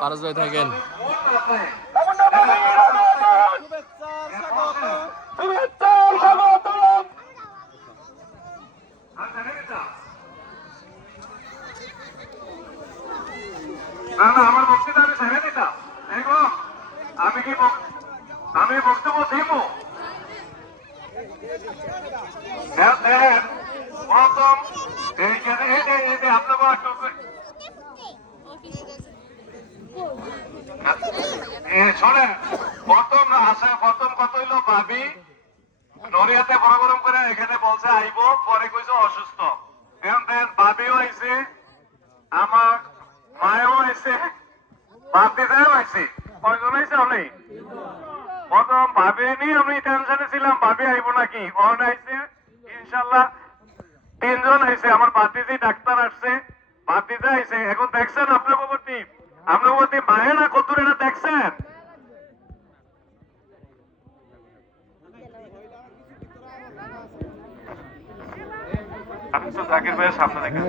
পারস ভাই থাকেন। না না, আমার বক্তৃতা আমি ছেড়ে দিতাম। দেখো আমি কি আমি বক্তব্য দিব। প্রথম আপনার শোনেন, প্রথম কত হইলো ভাবি নড়িয়াতে গরম করে এখানে বলছে আইবো, পরে কইছে অসুস্থ। এখন ভাবিও আইছে, আমার মায়েও আইছে, বাপদিদাও আইছে। কয়জন আইছে? অনেক। প্রথম ভাবি নিয়ে আমি টেনশনে ছিলাম, ভাবি আইবো নাকি। অন আইছে ইনশাল্লাহ, 3 জন আইছে। আমার বাতিজি ডাক্তার আসছে, বাতিজা আইছে। এখন দেখছেন আপনার প্রতি মায়েরা কত এটা দেখছেন। আমি তো জাকির ভাইয়ের সামনে দেখেন।